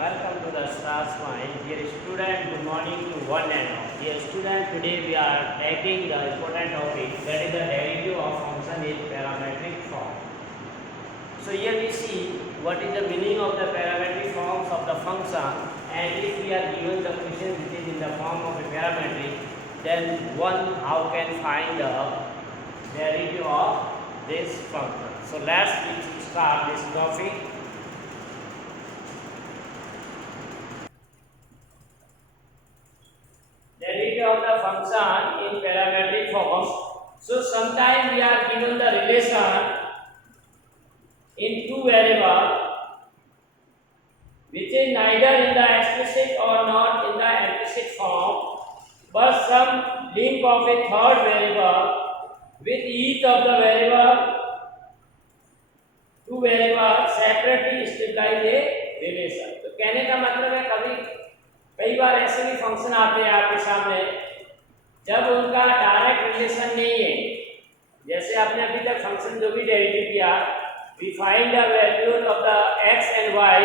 Welcome to the Stars Mind. Dear student, good morning to one and all. Dear student, today we are taking the important topic, that is the derivative of function in parametric form. So here we see what is the meaning of the parametric forms of the function, and if we are given the question which is in the form of a parametric, then one how can find the derivative of this function. So let's start this topic. Derivative of the function in parametric form. So sometimes we are given the relation in two variables which is neither in the explicit or not in the implicit form, but some link of a third variable with each of the two variables separately establish a relation. तो कहने का मतलब है कई बार ऐसे भी function आते हैं आपके सामने जब उनका डायरेक्ट रिलेशन नहीं है। जैसे आपने अभी तक फंक्शन जो भी डेरिवेटिव किया, we find the values of the x and y,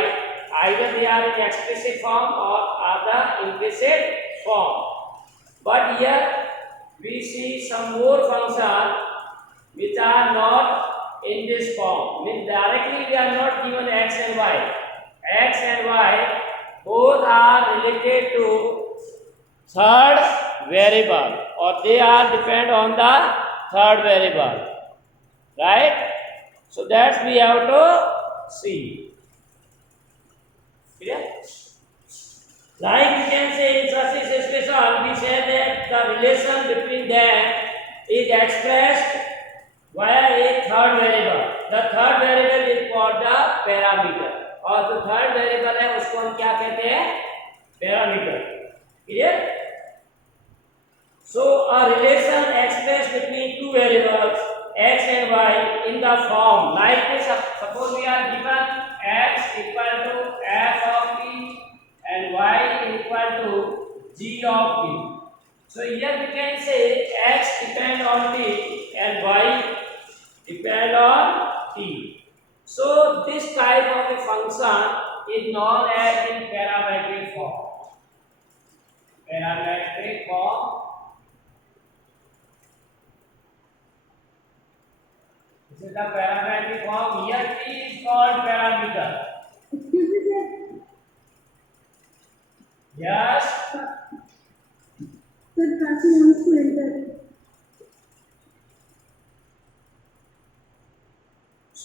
either they are in explicit form or are the implicit form. But here we see some more functions which are not in this form. Means directly we are not given x and y. X and y both are related to third variable, or they are depend on the third variable, right? So that we have to see. Clear? Like we can say in such a situation, we say that the relation between them is expressed via a third variable. The third variable is called the parameter, और जो third variable है उसको हम क्या कहते हैं? Parameter. Clear? So a relation expressed between two variables x and y in the form like this. Suppose we are given x equal to f of t and y equal to g of t. So here we can say x depend on t and y depend on t. So this type of a function is known as in parametric form. Parametric form. This is the parametric form. Here t is called parameter. Excuse me, sir. Yes. Sir, Prachi wants to enter.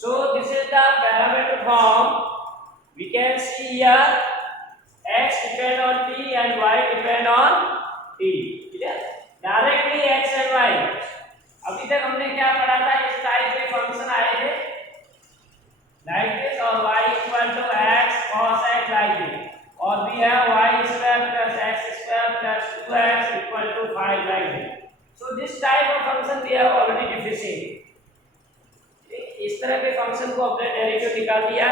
So this is the parameter form. We can see here x depend on t and y depend on t. clear? Directly x and y. अभी तक हमने क्या पढ़ा था? इस type के function आए थे like this, और y equal to x cos x like this, और we have y square plus x square plus 2x equal to 5 like this. So this type of function we have already defined. इस तरह के function को अपने derivative निकाल दिया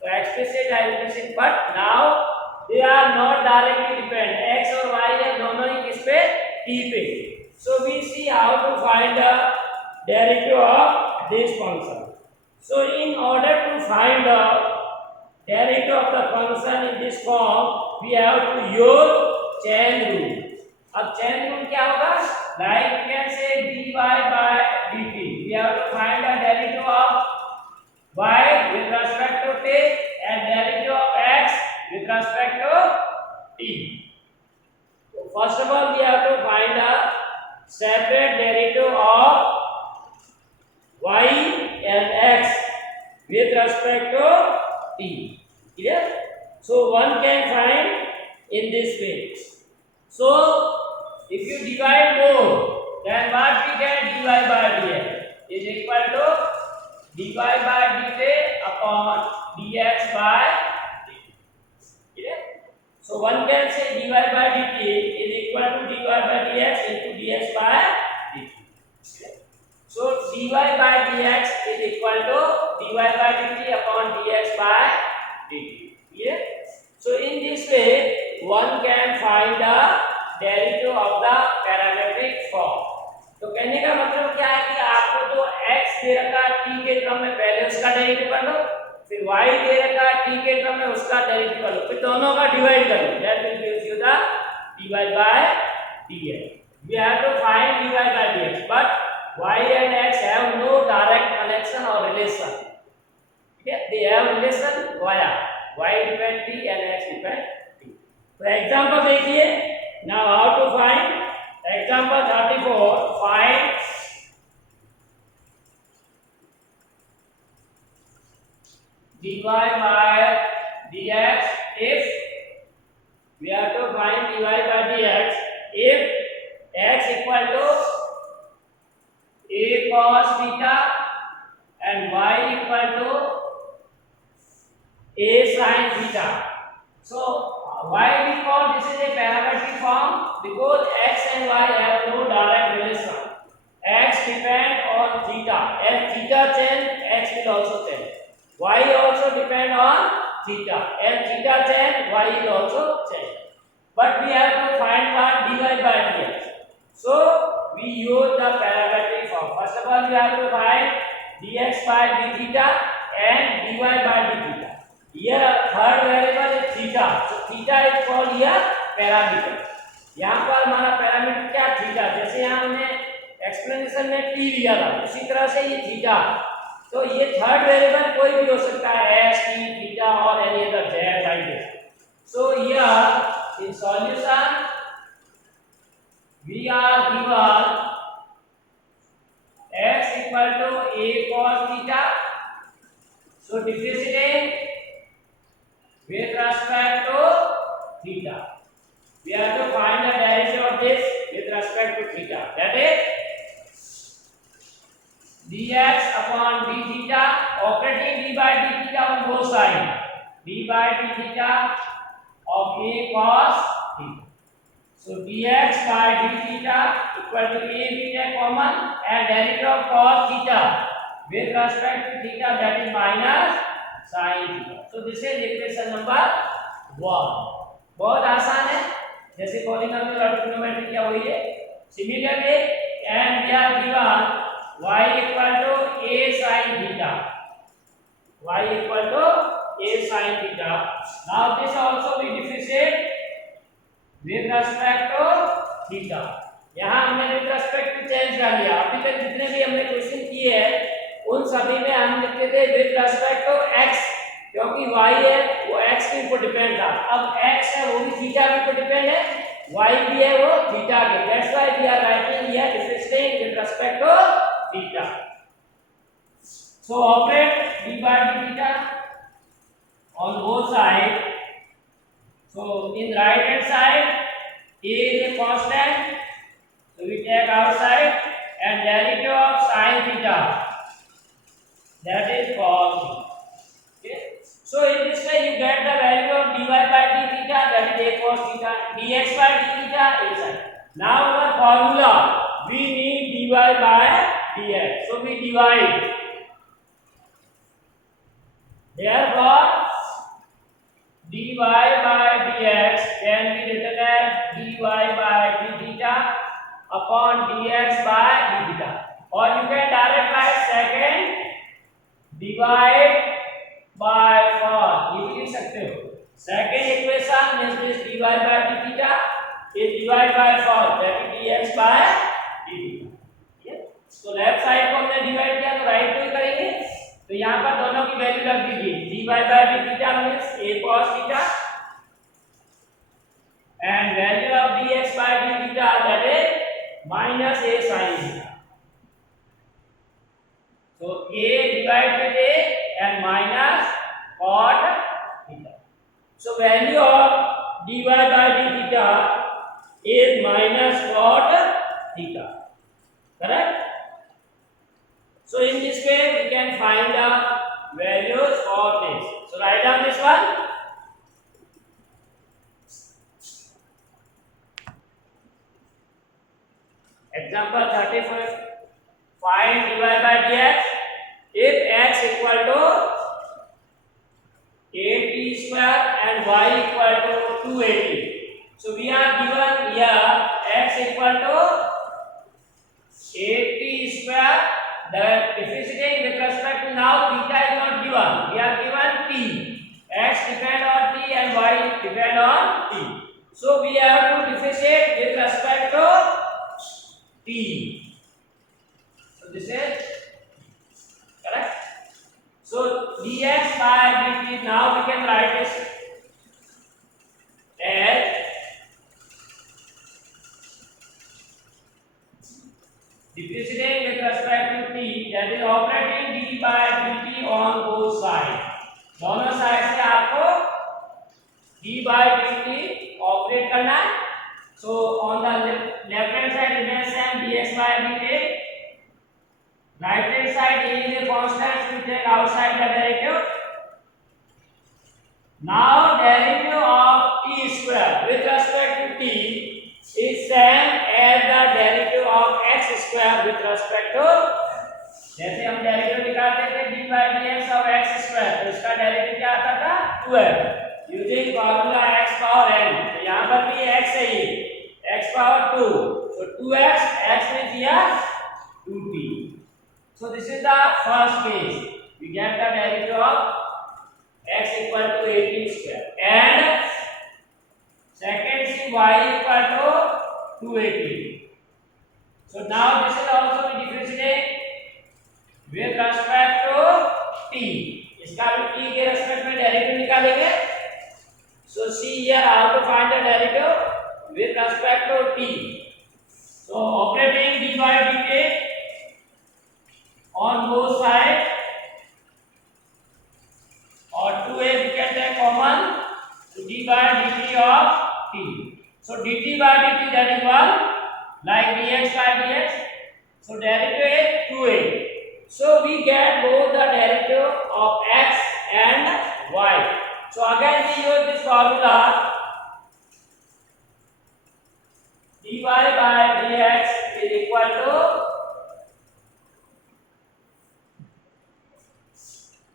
तो explicit है implicit, but now they are not directly depend. x और y है दोनों ही किस पे? t पे. So we see how to find the derivative of this function. So in order to find the derivative of the function in this form we have to use chain rule. अब chain rule क्या होगा? Like we can say dy by dt. We have to find the derivative of y with respect to t and derivative of x with respect to t. So first of all we have to find a separate derivative of y and x with respect to t. Clear? So one can find in this way. So if you divide both, then what we get? Dy by dx is equal to dy by dt upon dx by dt. Clear? So one can say dy by dt is equal to dy by dx into dx by dt. Clear? So dy by dx is equal to dy by dt upon dx by dt. Clear? So in this way one can find the derivative of the parametric form. तो कहने का मतलब क्या है कि आपको जो x दे रखा है t के क्रम में पहले उसका डेरिवेटिव कर लो, फिर y दे रखा है t के टर्म में, उसका डेरिवेटिव कर लो, फिर दोनों का डिवाइड कर लो, that will give you the dy by dx. We have to find dy by dx, but y and x have no direct connection or relation. Okay, they have relation via y depend t and x depend t. तो example देखिए, now how to find example 34. Find dy by dx if we have to find dy by dx if x equal to a cos theta and y equal to a sin theta. So why we call this is a parametric form? Because x and y have no direct relation. X depend on theta. As theta change, x will also change. Y also depend on theta. As theta change, y will also change. But we have to find what dy by dx. So we use the parametric form. First of all, we have to find dx by d theta and dy by d theta. Here third variable is theta. So theta is called here parameter. यहाँ पर हमारा parameter क्या theta, जैसे यहाँ हमने explanation में t लिया था, उसी तरह से ये थीटा. तो ये थर्ड वेरिएबल कोई भी हो सकता है, s, t, थीटा और any other z like this. So here in solution we are given x equal to a cos theta. So differentiating with respect to theta, we have to find the derivative of this with respect to theta. That is dx upon d theta, operating d by d theta on both sides. D by d theta of a cos theta. So dx by d theta equal to a theta common and derivative of cos theta with respect to theta, that is minus sin theta. So this is equation number 1. बहुत आसान है, जैसे polynomial और trigonometry क्या हुई है. Similarly and we are given y equal to a sin theta. Y equal to a sin theta. Now this also we differentiate with respect to theta. यहाँ हमने with respect to चेंज कर लिया. अभी तक जितने भी हमने क्वेश्चन किए हैं उन सभी में हम लिखते थे with respect to x, क्योंकि y है वो x के ऊपर डिपेंड था. अब x है वो भी थीटा के ऊपर डिपेंड है, y भी है वो थीटा के. That's why we are writing here differentiating with respect to theta. So operate d by d theta on both sides. So in right hand side a is a constant, so we take outside, and derivative of sin theta, that is cos theta. Okay, so in this way you get the value of dy by d theta, that is a cos theta, dx by d theta a sin. Now our formula, we need dy by dx, so we divide. Therefore dy by dx can be written as dy by d theta upon dx by d theta, or you can direct write second divide by first, ये भी लिख सकते हो. Second equation means this dy by d theta is divide by first, that is dx by d theta. तो left side को हमने divide किया तो राइट को ही करेंगे. तो यहाँ पर दोनों की वैल्यू रख दीजिए. dy by d theta means a cos theta and value of dx by d theta, that is minus a sin theta. So a divided with a and minus cot theta. So value of dy by d theta is minus cot theta. Correct? So in this way we can find the values of this. So write down this one. Example 34. Find dy by dx if x equal to 8t square and y equal to 280. So we are given here x equal to 8t square. The differentiating with respect to now theta is not given. We are given x depend on t and y depend on t. So we have to differentiate with respect to t. So this is correct. So dx by dt, now we can write this as differentiating with respect to t, that is operating d by dt on both sides. दोनों side से आपको d by dt operate करना है. So on the left hand side remains same dx by dt. Right hand side a is a constant, we take outside the derivative. Now derivative of t square with respect to t is same as the derivative of x square with respect to, जैसे हम derivative निकालते थे d by dx of x square, तो इसका derivative क्या आता था 2x using formula x power n. तो यहाँ पर भी x है, ये x power 2, so 2x x में दिया 2t. So this is the first case, we get the derivative of x equal to 18 square, and second is y equal to 218. So now this is also we differentiate with respect to t. इसका भी t के respect में derivative निकालेंगे. So see here how to find the derivative with respect to t. So operating d by dt on both sides, or 2a we can take common, to d by dt of t. So dt by dt, that is 1, like dx by dx. So derivative is 2a. So we get both the derivative of x and y. So again we use this formula, dy by dx is equal to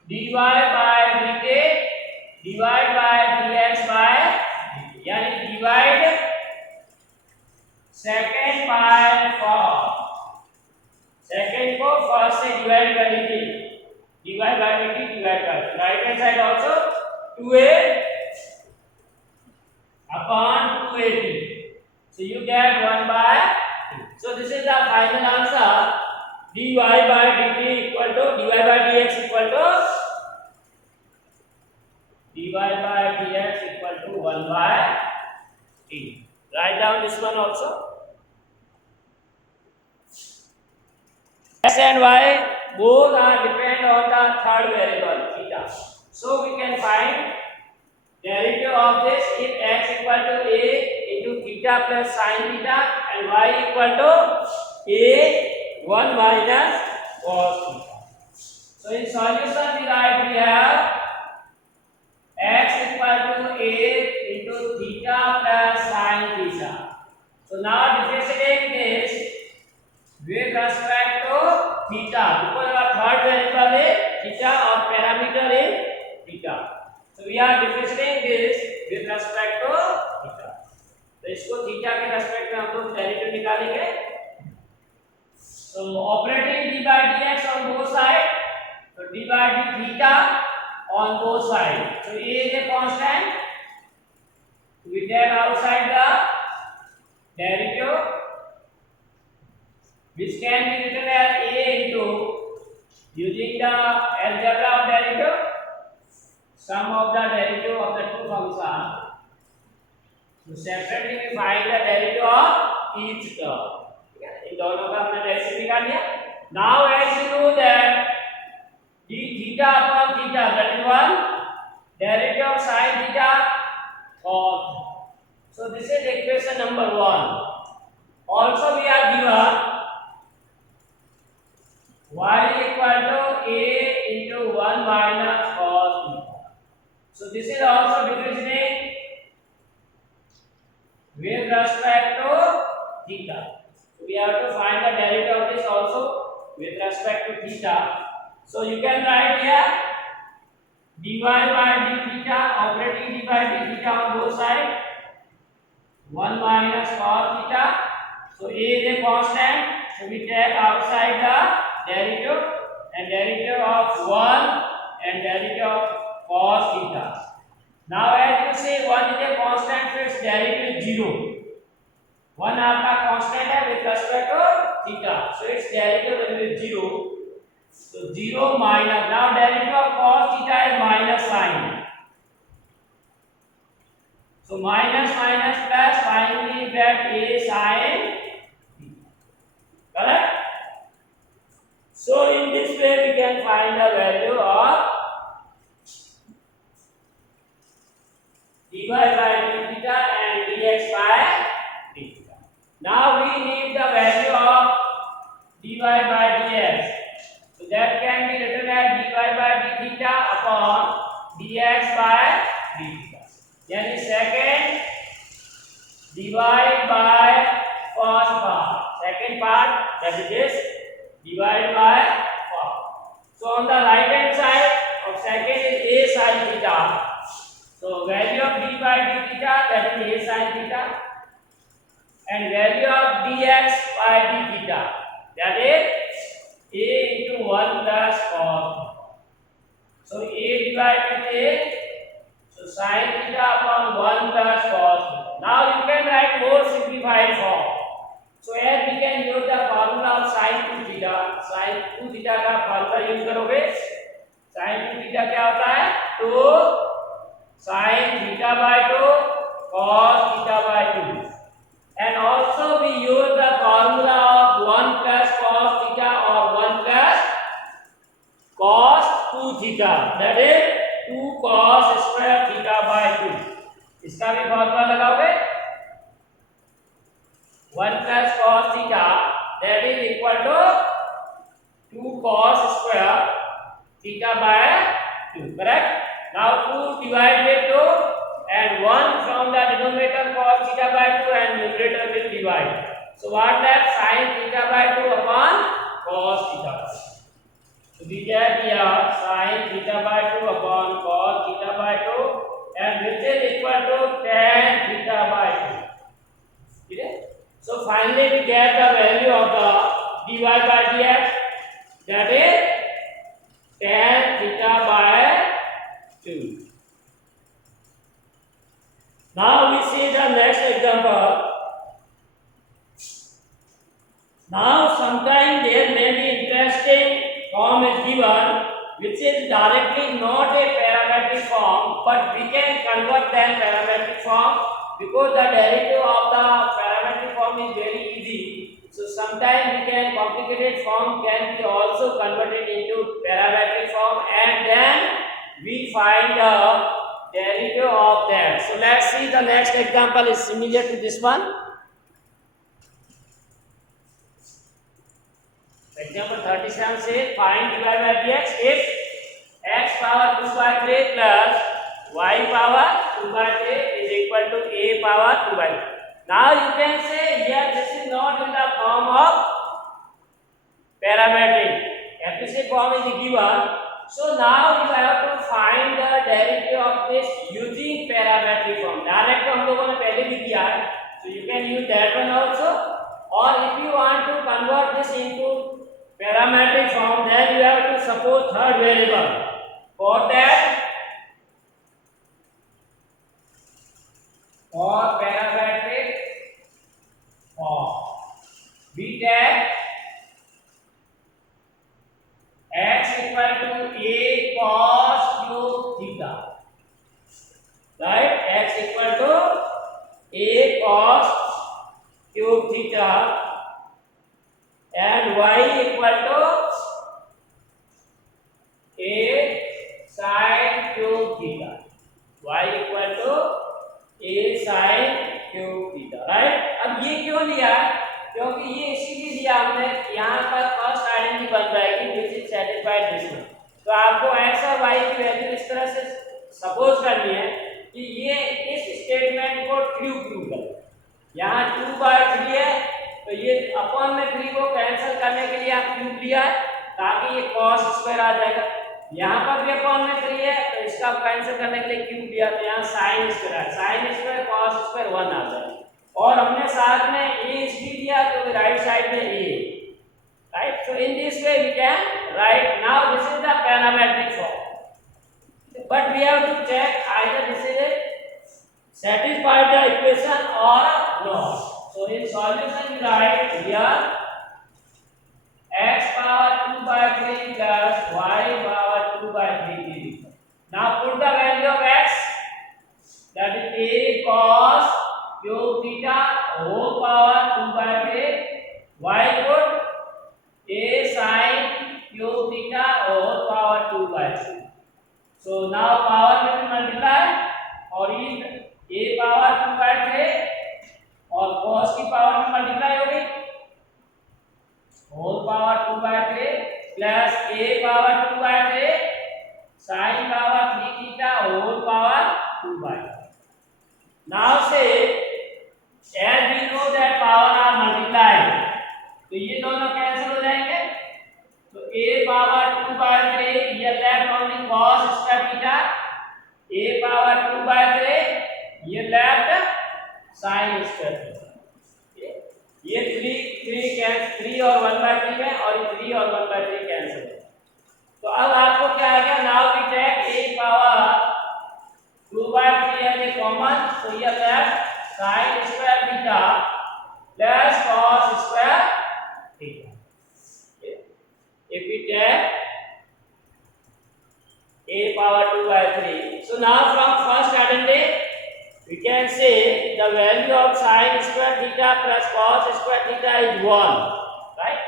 dy by dt divide by dx by dt, यानी divide second by first, second को first से divide कर लीजिए, divide by dt divide कर, right hand side also 2a upon 2ab, so you get 1 by 2. So this is the final answer, dy by dt equal to dy by dx equal to dy by dx equal to 1 by t. Write down this one also. X and y both are depend on the third variable theta. So we can find derivative of this if x equal to a into theta plus sin theta and y equal to a 1 minus cos theta. So in solution we write we have x equal to a into theta plus sin theta. So now differentiating this with respect to theta, because our third variable is theta or parameter is theta. So we are differentiating this with respect to theta. तो इसको theta के respect में हम लोग derivative निकालेंगे. So operating d by dx on both sides, so d by d theta on both sides. So a is a constant, we take outside the derivative, which can be written as a into, using the algebra of derivative, sum of the derivative of the two functions. So separately we find the derivative of each term. इन दोनों का हमने derivative निकाल लिया. Now as you know that d theta upon theta, that is 1, derivative of sin theta cos. So this is equation number 1. Also we are given y equal to a into 1 minus cos theta. So this is also differentiating with respect to theta. So we have to find the derivative of this also with respect to theta. So you can write here dy by d theta, operating d by d theta on both sides, 1 minus cos theta. So a is a constant, so we take outside the derivative, and derivative of 1 and derivative of cos theta. Now as you say 1 is a constant, so its derivative is 0. 1 आपका constant है with respect to theta, so its derivative will be 0. So 0 minus, now derivative of cos theta is minus sin. So minus minus plus, finally we get a sin theta. Correct? So in this way we can find the value of dy by d theta and dx by d theta. Now we need the value of dy by dx. So that can be written as dy by d theta upon dx by d theta. Yani second divide by first part. Second part, that is this, divide by first. So on the right hand side of second is a sin theta. So value of d by d theta, that is a sin theta, and value of dx by d theta, that is a into 1 plus cos. So a divided with a, so sin theta upon 1 plus cos theta. Now you can write more simplified form. So as we can use the formula of sin 2 theta. Sin 2 theta का formula use करोगे. Sin 2 theta क्या होता है? 2 sin theta by 2 cos theta by 2. And also we use the formula of 1 plus cos theta or 1 plus cos 2 theta. That is 2 cos square theta by 2. इसका भी formula लगाओगे. 1 plus cos theta, that is equal to 2 cos square theta by 2. Correct? Now 2 divided by 2 and 1 from the denominator cos theta by 2 and numerator will divide. So what left? Sin theta by 2 upon cos theta by 2. So we get here sin theta by 2 upon cos theta by 2 and which is equal to tan theta by 2. Okay? So finally we get the value of the dy by dx, that is tan theta by 2. Now we see the next example. Now sometime there may be interesting form is given which is directly not a parametric form, but we can convert them parametric form because the derivative of the parametric form is very easy. So sometimes we can complicated form can be also converted into parametric form and then we find the derivative of that. So let's see, the next example is similar to this one. Example 37 says find dy by dx if x power 2 by 3 plus y power 2 by 3 is equal to a power 2 by 3. Now you can say here this is not in the form of parametric. Explicit form is given. So now you have to find the derivative of this using parametric form. Direct हम लोगों ने पहले भी किया है. So you can use that one also. Or if you want to convert this into parametric form, then you have to suppose third variable. For that, for parametric form, we take x equal to a cos cube theta, right? X equal to a cos cube theta and y equal to a sin cube theta. Y equal to a sin cube theta, right? अब ये क्यों लिया? क्योंकि ये इसीलिए लिया हमने, यहाँ पर फर्स्ट आइडेंटिटी बन जाएगी which is satisfied this one. तो आपको x और y की वैल्यू इस तरह से सपोज करनी है कि ये इस स्टेटमेंट को ट्रू प्रूव करे. यहाँ 2 by 3 है तो ये अपॉन में 3 को कैंसिल करने के लिए आप क्यूब लिया है ताकि ये cos स्क्वायर आ जाएगा. यहाँ पर भी अपॉन में 3 है तो इसका कैंसिल करने के लिए क्यूब लिया तो यहाँ sin स्क्वायर है. sin स्क्वायर cos स्क्वायर 1 आ जाएगा. और हमने साथ में a लिया तो राइट साइड में a, right? So in this way we can write. Now this is the parametric form, but we have to check either this is a satisfied the equation or not. So in solution we write here x power 2 by 3 plus y power 2 by 3 is equal. Now put the value of x, that is a cos cube theta whole power 2 by 3, y put a sin cube theta whole power 2 by 3. So now power will multiply और इस a power 2 by 3 और cos की power में multiply होगी whole power 2 by 3 plus a power 2 by 3 sin power 3 theta whole power 2 by 3. Now say as we know that power are multiplied, तो ये दोनों cancel हो जाएंगे. तो a पावर 2 by 3 ये left only cos square theta, a power 2 by 3 ये left sin square theta. ये 3 और 1 by 3 है और ये 3 और 1 by 3 कैंसिल है. तो अब आपको क्या आ गया, now we take a power 2 by 3 as a common, so ये left sin square theta plus cos square theta. If we take a power 2 by 3, so now from first identity we can say the value of sin square theta plus cos square theta is 1, right?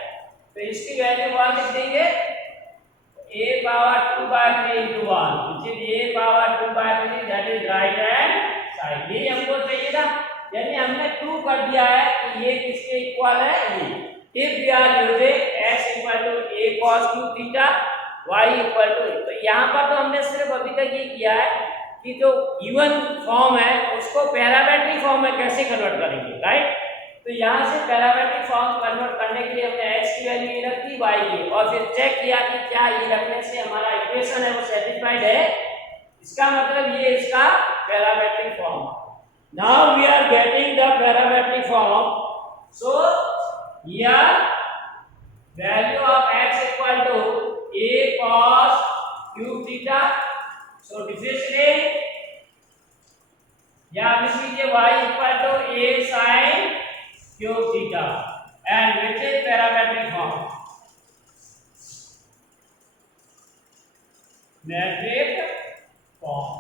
तो इसकी value 1 लिख देंगे. a power 2 by 3 into 1 which is a power 2 by 3, that is right hand side. ये हमको चाहिए था, यानी हमने प्रूव कर दिया है कि ये किसके इक्वल है, ये. If we are using x equal to a cos cube theta, y equal to, तो यहाँ पर तो हमने सिर्फ अभी तक ये किया है कि जो गिवन फॉर्म है उसको पैरामेट्रिक फॉर्म में कैसे कन्वर्ट करेंगे, राइट. तो यहाँ से पैरामेट्रिक फॉर्म कन्वर्ट करने के लिए हमने x की वैल्यू ये रख दी, y की, और फिर चेक किया कि क्या ये रखने से हमारा इक्वेशन है वो सेटिस्फाइड है. इसका मतलब ये इसका parametric form. Now we are getting the parametric form. So here value of x equal to a cos cube theta, so differentiate या लिख लीजिए y equal to a sin cube theta and which is parametric form, metric form.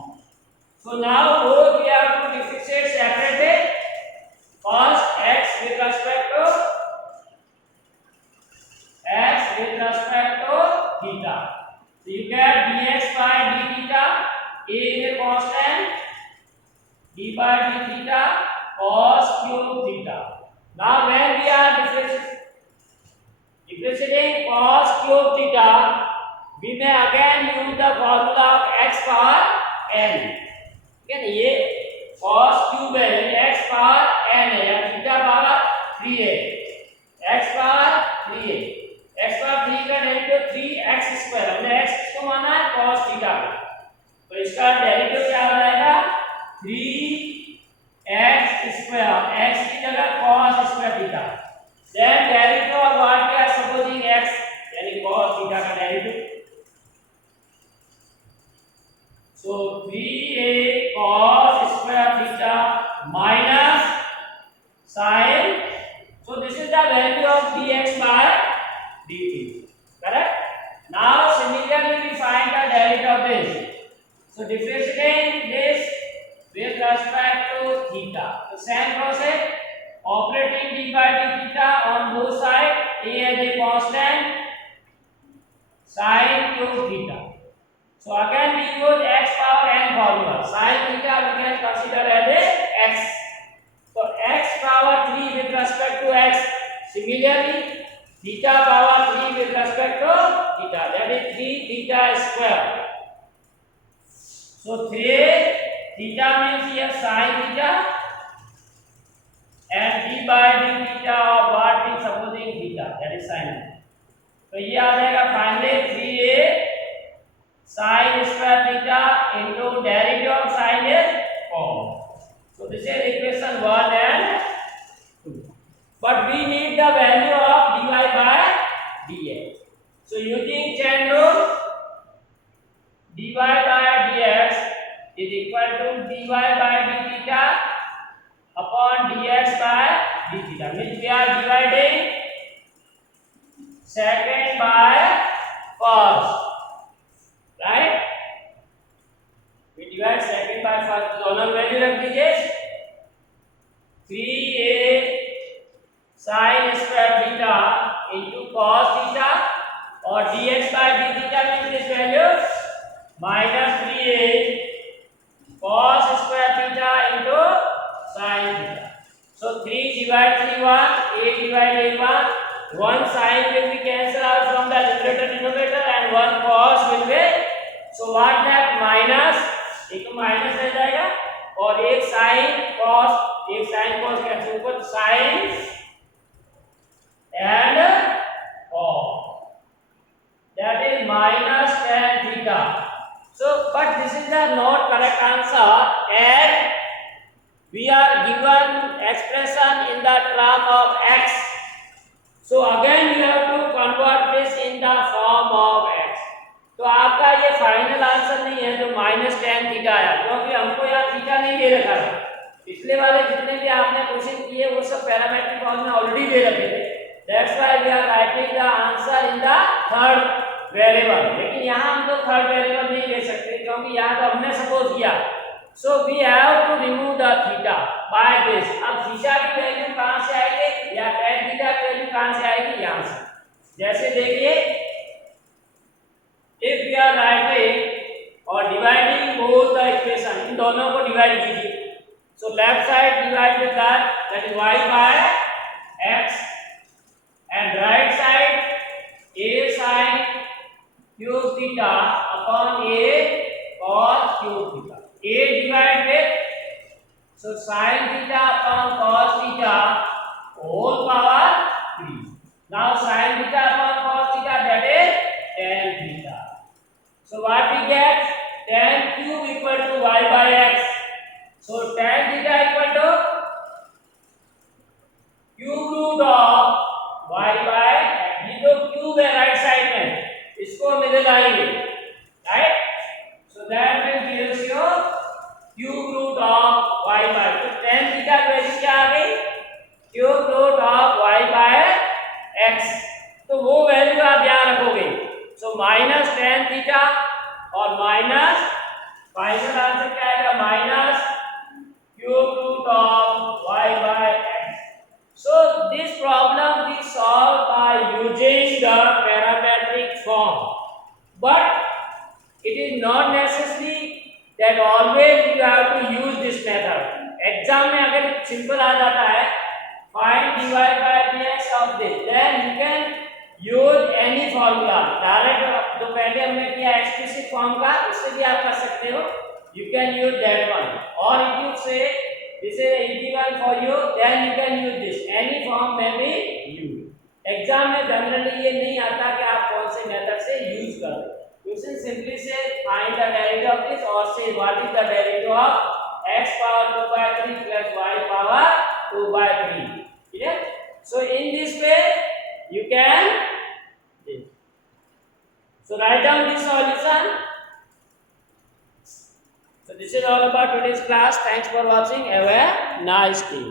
So now both we have to differentiate separately. First x with respect to theta. So you get dx by d theta, a is a constant, d by d theta cos cube theta. Now when we are differentiating cos cube theta, we may again use the formula of x power n. ठीक है ना, ये cos cube है यानी x power n है या theta power 3 है, x power 3 है. x पावर 3 का डेरिवेटिव 3x स्क्वायर, हमने x को माना है cos थीटा को, तो इसका डेरिवेटिव क्या हो जाएगा 3x स्क्वायर, x की जगह cos square theta. Then derivative of what we are supposing x यानी cos थीटा का derivative. So 3a cos square theta minus sin, so this is the value of dx by dt, correct. Now similarly we find the derivative of this, so differentiating this with respect to theta, the same process, operating d by d theta on both sides, a as a constant, sin cube theta. So again we use x power n formula. Sin theta we can consider as a x, so x power 3 with respect to x, similarly theta power 3 with respect to theta, that is 3 theta square. So 3 theta means here sin theta and d by d theta of what is supposing theta, that is sin. तो ये आ जाएगा finally 3a sin square theta into derivative of sin is form. So this is equation 1 and 2. But we need the value of dy by dx. So using chain rule, dy by dx is equal equal to dy by d theta upon dx by d theta. Means we are dividing second by first, right? We divide second by first. दोनों value रख दीजिए 3a sin square theta into cos theta और dx by d theta means this value minus 3a cos square theta into sin theta. So 3 divide 3 1, a divide a 1, 1 sin will be cancelled out from the numerator denominator and 1 cos will be. So what that minus एक minus रह जाएगा और एक sign cos cancel ऊपर sign and cos, that is minus tan theta. So but this is the not correct answer and we are given expression in the term of x. So again you have to convert this in the form of x. तो आपका ये final answer नहीं है जो minus tan theta आया, क्योंकि हमको यहाँ थीटा नहीं दे रखा था। पिछले वाले जितने भी आपने क्वेश्चन किए वो सब पैरामेट्रिक फॉर्म में ऑलरेडी दे रखे थे। That's why we are writing the answer in the third variable. लेकिन यहाँ हम तो थर्ड वेरिएबल नहीं ले सकते क्योंकि यहाँ तो हमने सपोज किया। So we have to remove the theta by this. अब थीटा की वैल्यू कहाँ से आएगी या टेन थीटा की वैल्यू कहाँ से आएगी, यहाँ से। जैसे देखिए if we are writing or dividing both the equation, इन दोनों को डिवाइड कीजिए। So left side divide with that is y by x and right side a sin cube theta upon a cos cube theta. A divide with so sin theta upon cos theta whole power 3. Now sin theta upon cos theta that is tan theta. So what we get? Tan cube equal to y by x. So tan theta equal to cube root of y by x. ये जो cube है right side में, इसको हम इधर लाएंगे, right? So that will give you cube root of y by. तो tan theta की वैल्यू क्या आ गई? Cube root of y by x. तो वो वैल्यू आप यहाँ रखोगे। So minus tan theta और माइनस फाइनल आंसर क्या आएगा minus cube root of y by x. So this problem we solve by using the parametric form, but it is not necessary that always you have to use this method. Exam में अगर simple आ जाता है find dy by dx of this, then you can use any formula. Direct जो पहले हमने किया explicit form का, उससे भी आप कर सकते हो। You can use that one. Or if you say this is integral for you, then you can use this. Any form may be used. Exam में जनरली ये नहीं आता कि आप कौन से मेथड से यूज कर रहे हो। क्वेश्चन सिंपली से find the derivative of this और से what is the derivative of x power 2 by 3 plus y power 2 by 3. Clear? So in this way you can so write down this solution. So this is all about today's class. Thanks for watching. Have a nice day.